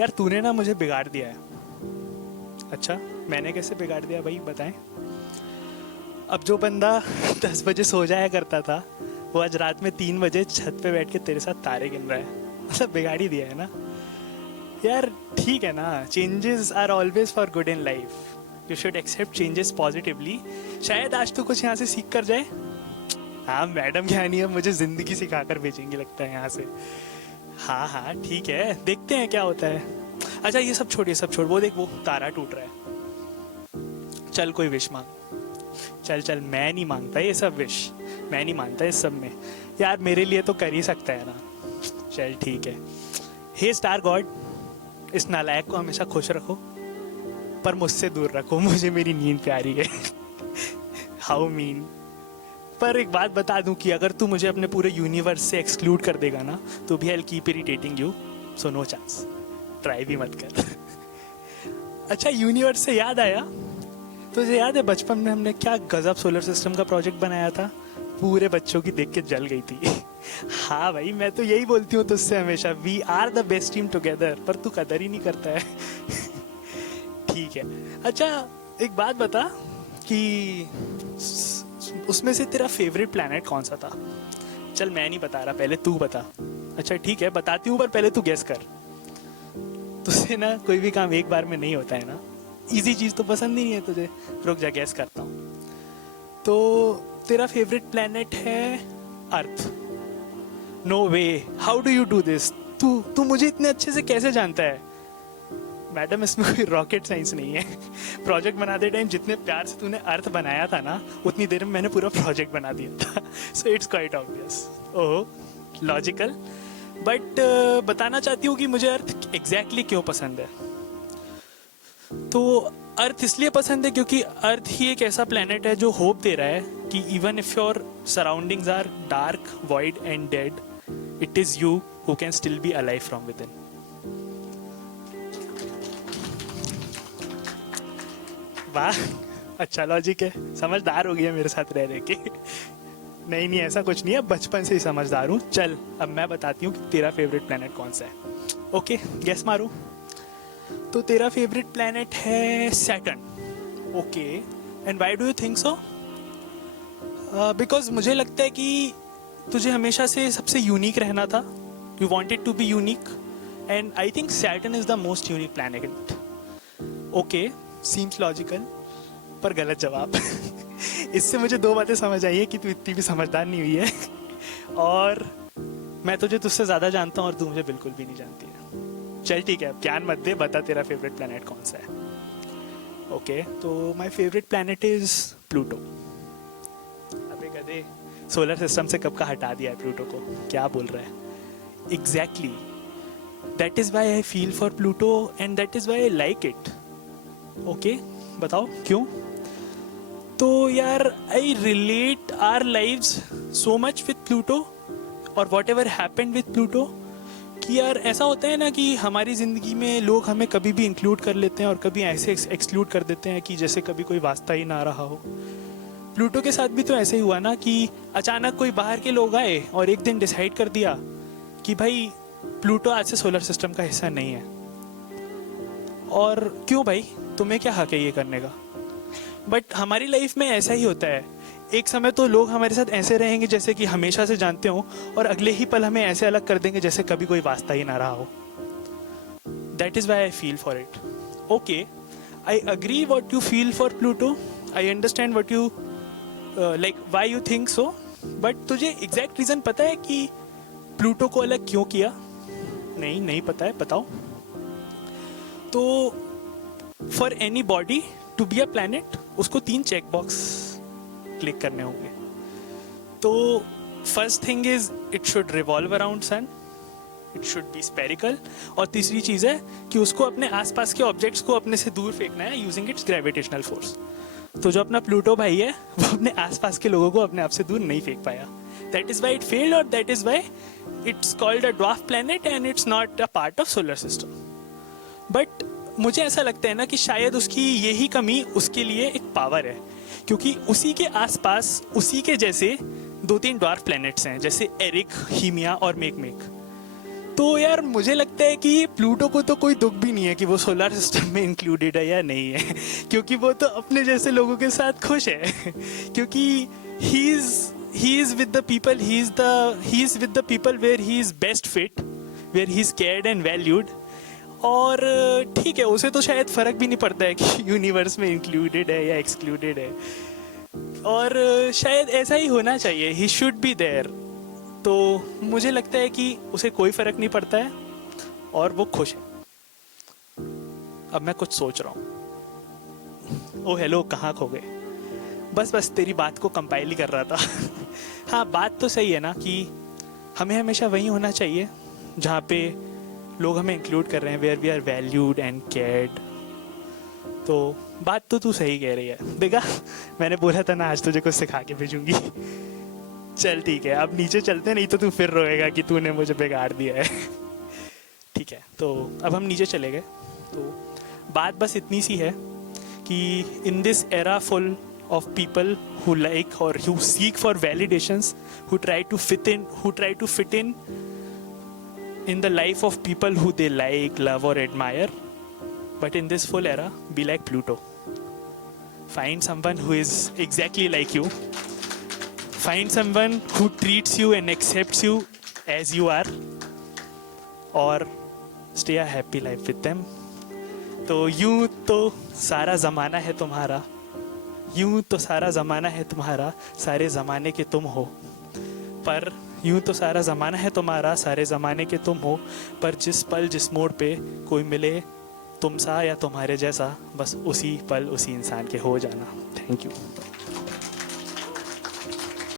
यार तूने ना मुझे बिगाड़ दिया है। अच्छा, मैंने कैसे बिगाड़ दिया भाई, बताएं। अब जो बंदा 10 बजे सो जाया करता था, वो आज रात में 3 बजे छत पे बैठ के तेरे साथ तारे गिन रहा है। मतलब बिगाड़ ही दिया है ना यार। ठीक है ना, changes are always for good in life. You should accept changes positively. शायद आज तो कुछ यहाँ से सीख कर जाए। हाँ, मैडम ज्ञानी अब मुझे जिंदगी सिखा कर भेजेंगी लगता है यहाँ से। हाँ हाँ ठीक है, देखते हैं क्या होता है। अच्छा ये सब छोड़, ये सब छोड़, वो देख वो तारा टूट रहा है। चल कोई विश मांग। चल चल, मैं नहीं मांगता ये सब विश, मैं नहीं मानता इस सब में। यार मेरे लिए तो कर ही सकता है ना। चल ठीक है। हे स्टार गॉड, इस नालायक को हमेशा खुश रखो, पर मुझसे दूर रखो, मुझे मेरी नींद प्यारी है। How mean. पर एक बात बता दूं कि अगर तू मुझे अपने पूरे यूनिवर्स से एक्सक्लूड कर देगा ना, तो भी I will keep irritating you, so no chance, try भी मत कर। अच्छा यूनिवर्स से याद आया, तुझे याद है बचपन में हमने क्या गजब सोलर सिस्टम का प्रोजेक्ट बनाया था? पूरे बच्चों की देख के जल गई थी। हाँ भाई, मैं तो यही बोलती हूँ तुझसे हमेशा, we are the best team together, पर तू कदर ही नहीं करता है। ठीक है। अच्छा एक बात बता कि उसमें से तेरा फेवरेट प्लैनेट कौन सा था? चल मैं नहीं बता रहा, पहले तू बता। अच्छा ठीक है, बताती हूँ, पर पहले तू गेस कर। तुझसे ना कोई भी काम एक बार में नहीं होता है ना। इजी चीज तो पसंद ही नहीं है तुझे। रुक जा, गेस करता हूँ। तो तेरा फेवरेट प्लैनेट है earth. No way, how do you do this? तू मुझे इतने अच्छे से कैसे जानता है? मैडम इसमें कोई रॉकेट साइंस नहीं है। प्रोजेक्ट बनाते टाइम जितने प्यार से तूने अर्थ बनाया था ना, उतनी देर में मैंने पूरा प्रोजेक्ट बना दिया था। So it's quite obvious. Oh logical. But बताना चाहती हूँ कि मुझे अर्थ एग्जैक्टली क्यों पसंद है। तो अर्थ इसलिए पसंद है क्योंकि अर्थ ही एक ऐसा प्लेनेट है जो होप दे रहा है कि even if your surroundings are dark, void and dead, it is you who can still be alive from within. वाह, अच्छा लॉजिक है, समझदार हो गया मेरे साथ रह रह के। नहीं नहीं, ऐसा कुछ नहीं है, बचपन से ही समझदार हूँ। चल अब मैं बताती हूँ कि तेरा फेवरेट प्लेनेट कौन सा है। ओके गेस मारो। तो तेरा फेवरेट प्लेनेट है Saturn. Okay, and why do you think so? Because मुझे लगता है कि तुझे हमेशा से सबसे यूनिक रहना था। You wanted to be unique, and I think Saturn is the most unique planet. Okay, seems logical, पर गलत जवाब। इससे मुझे दो बातें समझ आई है कि तू इतनी भी समझदार नहीं हुई है, और मैं तुझसे ज़्यादा जानता हूँ और तू मुझे बिल्कुल भी नहीं जानती है। चल ठीक है, ज्ञान मत दे, बता तेरा फेवरेट प्लेनेट कौन सा है। ओके, तो my favourite planet is Pluto. अबे गधे, सोलर सिस्टम से कब का हटा दिया है प्लूटो को, क्या बोल रहा है? Exactly, that is why I feel for Pluto and that is why I like it. Okay बताओ क्यों? तो यार I relate our lives so much with Pluto और whatever happened with Pluto, कि यार ऐसा होता है ना कि हमारी ज़िंदगी में लोग हमें कभी भी इंक्लूड कर लेते हैं और कभी ऐसे एक्सक्लूड कर देते हैं कि जैसे कभी कोई वास्ता ही ना रहा हो। प्लूटो के साथ भी तो ऐसे ही हुआ ना कि अचानक कोई बाहर के लोग आए और एक दिन डिसाइड कर दिया कि भाई प्लूटो आज से सोलर सिस्टम का हिस्सा नहीं है। और क्यों भाई, तुम्हें क्या हक है ये करने का? बट हमारी लाइफ में ऐसा ही होता है, एक समय तो लोग हमारे साथ ऐसे रहेंगे जैसे कि हमेशा से जानते हो, और अगले ही पल हमें ऐसे अलग कर देंगे जैसे कभी कोई वास्ता ही ना रहा हो। That is why I feel for it. Okay, I agree what you feel for Pluto, I understand what you like why you think so, but तुझे एग्जैक्ट रीजन पता है कि प्लूटो को अलग क्यों किया? नहीं पता है, बताओ। तो for anybody to be a planet, उसको 3 चेक बॉक्स क्लिक करने होंगे। तो first thing is it should revolve around sun, it should be spherical, और तीसरी चीज है कि उसको अपने आसपास के ऑब्जेक्ट्स को अपने से दूर फेंकना है यूजिंग इट्स ग्रेविटेशनल फोर्स। तो जो अपना प्लूटो भाई है वो अपने आसपास के लोगों को अपने आप से दूर नहीं फेंक पाया। That is why it failed, और that is why it's called a dwarf planet and it's not a part of solar system. But मुझे ऐसा लगता है ना कि शायद उसकी यही कमी उसके लिए एक पावर है, क्योंकि उसी के आसपास उसी के जैसे 2-3 ड्वार्फ प्लैनेट्स हैं, जैसे एरिक, हीमिया और मेकमेक। तो यार मुझे लगता है कि प्लूटो को तो कोई दुख भी नहीं है कि वो सोलर सिस्टम में इंक्लूडेड है या नहीं है, क्योंकि वो तो अपने जैसे लोगों के साथ खुश है, क्योंकि he is with the people, he is with the people where he is best fit, where he is cared and valued. और ठीक है, उसे तो शायद फर्क भी नहीं पड़ता है कि यूनिवर्स में इंक्लूडेड है या एक्सक्लूडेड है, और शायद ऐसा ही होना चाहिए, ही शुड बी देयर। तो मुझे लगता है कि उसे कोई फर्क नहीं पड़ता है और वो खुश है। अब मैं कुछ सोच रहा हूँ। ओ हेलो, कहाँ खो गए? बस तेरी बात को कंपाइल ही कर रहा था। हाँ, बात तो सही है ना कि हमें हमेशा वही होना चाहिए जहाँ पे लोग हमें इंक्लूड कर रहे हैं, where we are valued and cared. तो बात तो तू सही कह रही है। देखा, मैंने बोला था ना आज तुझे कुछ सिखा के भेजूंगी। चल ठीक है, अब नीचे चलते हैं, नहीं तो तू फिर रोएगा कि तूने मुझे बिगाड़ दिया है। ठीक है, तो अब हम नीचे चले गए। तो बात बस इतनी सी है कि in this era full of people who like or who seek for validations, who try to fit in the life of people who they like, love or admire. But in this full era, be like Pluto. Find someone who is exactly like you. Find someone who treats you and accepts you as you are, or stay a happy life with them. तो यूं तो सारा ज़माना है तुम्हारा, यूं तो सारा ज़माना है तुम्हारा, सारे ज़माने के तुम हो। पर यूं तो सारा ज़माना है तुम्हारा, सारे ज़माने के तुम हो, पर जिस पल जिस मोड़ पे कोई मिले तुम सा या तुम्हारे जैसा, बस उसी पल उसी इंसान के हो जाना। Thank you.